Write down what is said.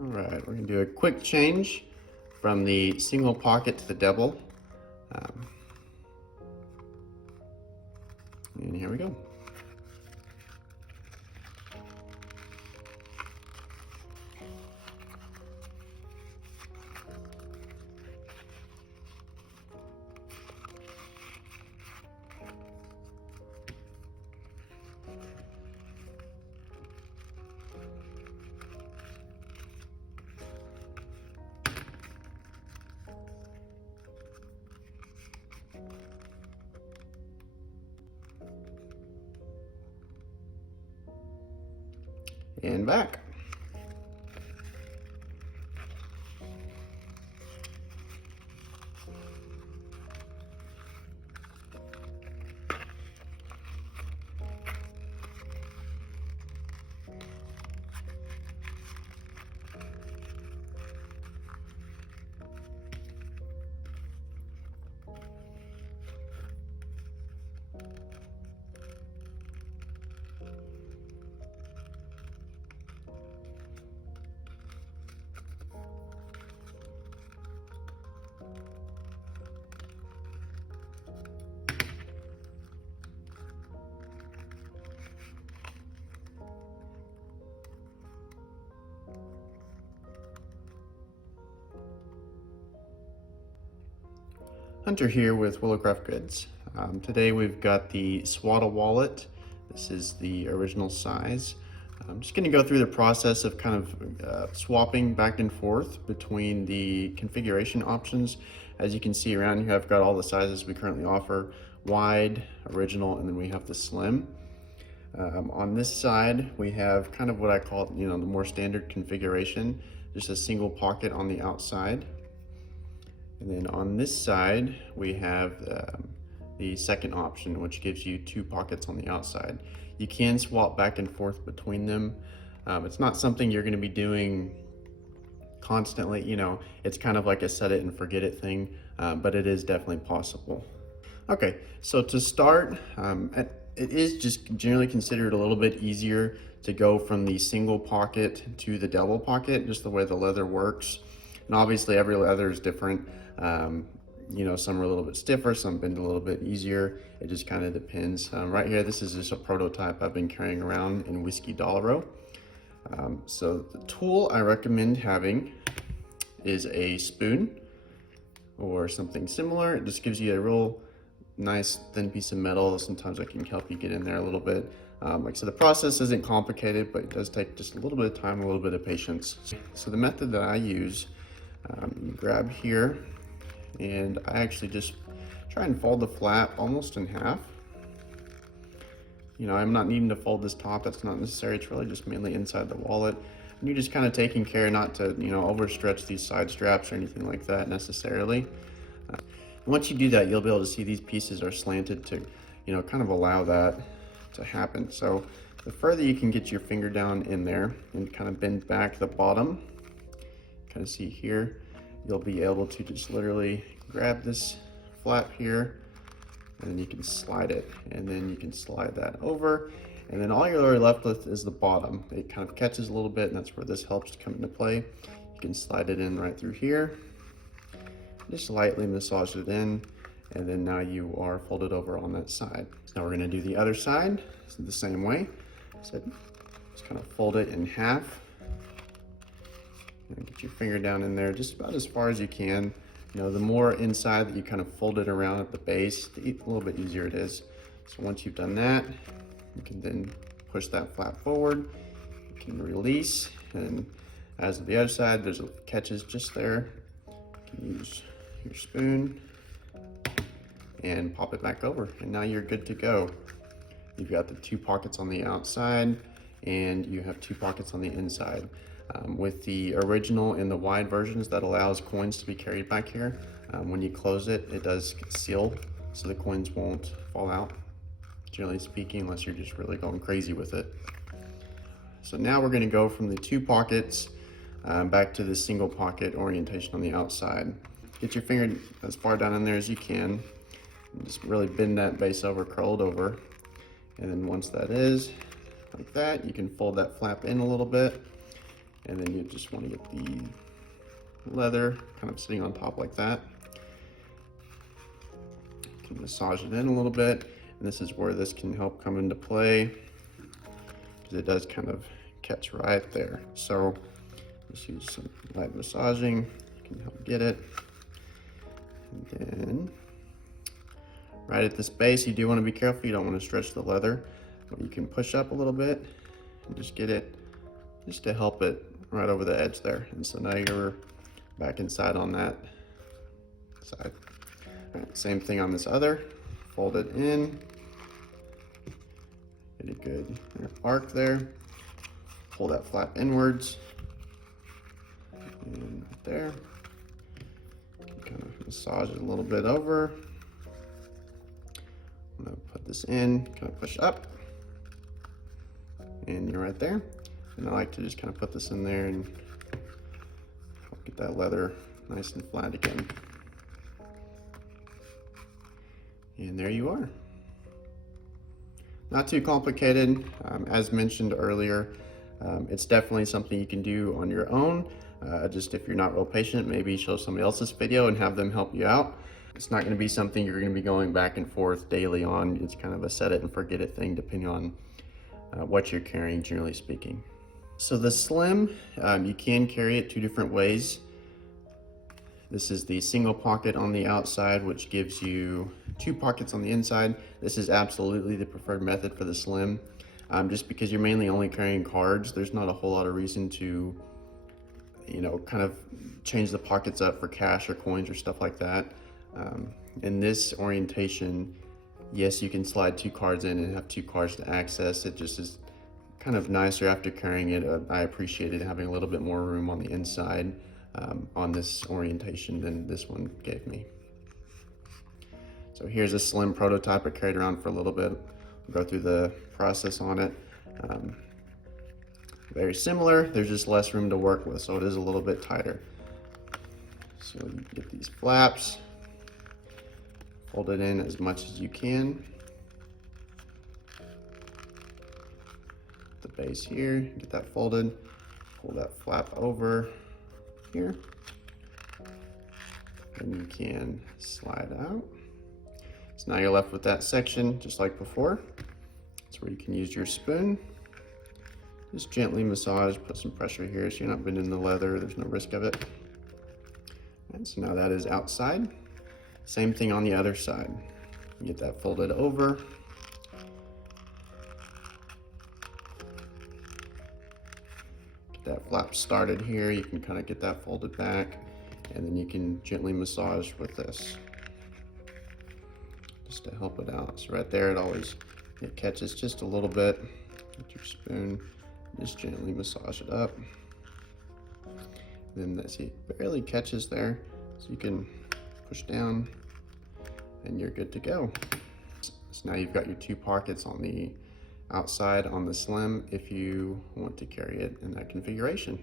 All right, we're gonna do a quick change from the single pocket to the double. And here we go. And back. Hunter here with Willow Craft Goods. Today we've got the Swaddle Wallet. This is the original size. I'm just going to go through the process of kind of swapping back and forth between the configuration options. As you can see around here, I've got all the sizes we currently offer: wide, original, and then we have the slim. On this side, we have kind of what I call, the more standard configuration, just a single pocket on the outside. And then on this side, we have the second option, which gives you two pockets on the outside. You can swap back and forth between them. It's not something you're going to be doing constantly. It's kind of like a set it and forget it thing, but it is definitely possible. Okay, so to start, it is just generally considered a little bit easier to go from the single pocket to the double pocket, just the way the leather works. And obviously every leather is different. Some are a little bit stiffer, some bend a little bit easier. It just kind of depends. Right here, this is just a prototype I've been carrying around in Whiskey Dollaro. So the tool I recommend having is a spoon or something similar. It just gives you a real nice thin piece of metal. Sometimes I can help you get in there a little bit. Like I said, the process isn't complicated, but it does take just a little bit of time, a little bit of patience. So the method that I use, you grab here, and I actually just try and fold the flap almost in half. I'm not needing to fold this top, that's not necessary. It's really just mainly inside the wallet. And you're just kind of taking care not to, overstretch these side straps or anything like that necessarily. Once you do that, you'll be able to see these pieces are slanted to, kind of allow that to happen. So the further you can get your finger down in there and kind of bend back the bottom, kind of see here, you'll be able to just literally grab this flap here, and then you can slide it, and then you can slide that over, and then all you're really left with is the bottom. It kind of catches a little bit, and that's where this helps to come into play. You can slide it in right through here, just lightly massage it in, and then now you are folded over on that side. Now we're going to do the other side the same way. So just kind of fold it in half. And get your finger down in there just about as far as you can. The more inside that you kind of fold it around at the base, a little bit easier it is. So once you've done that, you can then push that flap forward. You can release, and as the other side, there's catches just there. You can use your spoon and pop it back over, and now you're good to go. You've got the two pockets on the outside, and you have two pockets on the inside. With the original and the wide versions, that allows coins to be carried back here. When you close it, it does seal, so the coins won't fall out, generally speaking, unless you're just really going crazy with it. So now we're going to go from the two pockets back to the single pocket orientation on the outside. Get your finger as far down in there as you can, and just really bend that base over, curl it over, and then once that is like that, you can fold that flap in a little bit. And then you just want to get the leather kind of sitting on top like that. You can massage it in a little bit, and this is where this can help come into play, because it does kind of catch right there. So just use some light massaging, you can help get it. And then right at this base, you do want to be careful, you don't want to stretch the leather, but you can push up a little bit and just get it, just to help it right over the edge there. And so now you're back inside on that side. All right, same thing on this other, fold it in, get a good arc there, pull that flap inwards, and right there, kind of massage it a little bit over. I'm gonna put this in, kind of push up, and you're right there. And I like to just kind of put this in there and help get that leather nice and flat again. And there you are. Not too complicated. As mentioned earlier, it's definitely something you can do on your own. Just if you're not real patient, maybe show somebody else's video and have them help you out. It's not going to be something you're going to be going back and forth daily on. It's kind of a set it and forget it thing depending on what you're carrying, generally speaking. So the slim, you can carry it two different ways. This is the single pocket on the outside, which gives you 2 pockets on the inside. This is absolutely the preferred method for the slim. Just because you're mainly only carrying cards, there's not a whole lot of reason to, you know, kind of change the pockets up for cash or coins or stuff like that. In this orientation, yes, you can slide 2 cards in and have 2 cards to access. It just is kind of nicer after carrying it. I appreciated having a little bit more room on the inside on this orientation than this one gave me. So here's a slim prototype I carried around for a little bit. We'll go through the process on it. Very similar, there's just less room to work with, so it is a little bit tighter. So you get these flaps, fold it in as much as you can. The base here, get that folded, pull that flap over here, and you can slide out. So now you're left with that section just like before. That's where you can use your spoon. Just gently massage, put some pressure here so you're not bending the leather, there's no risk of it. And so now that is outside. Same thing on the other side. You get that folded over. Get that flap started here, you can kind of get that folded back, and then you can gently massage with this, just to help it out. So right there, it catches just a little bit with your spoon. Just gently massage it up. Then see, it barely catches there, so you can push down and you're good to go. So now you've got your 2 pockets on the outside on the slim if you want to carry it in that configuration.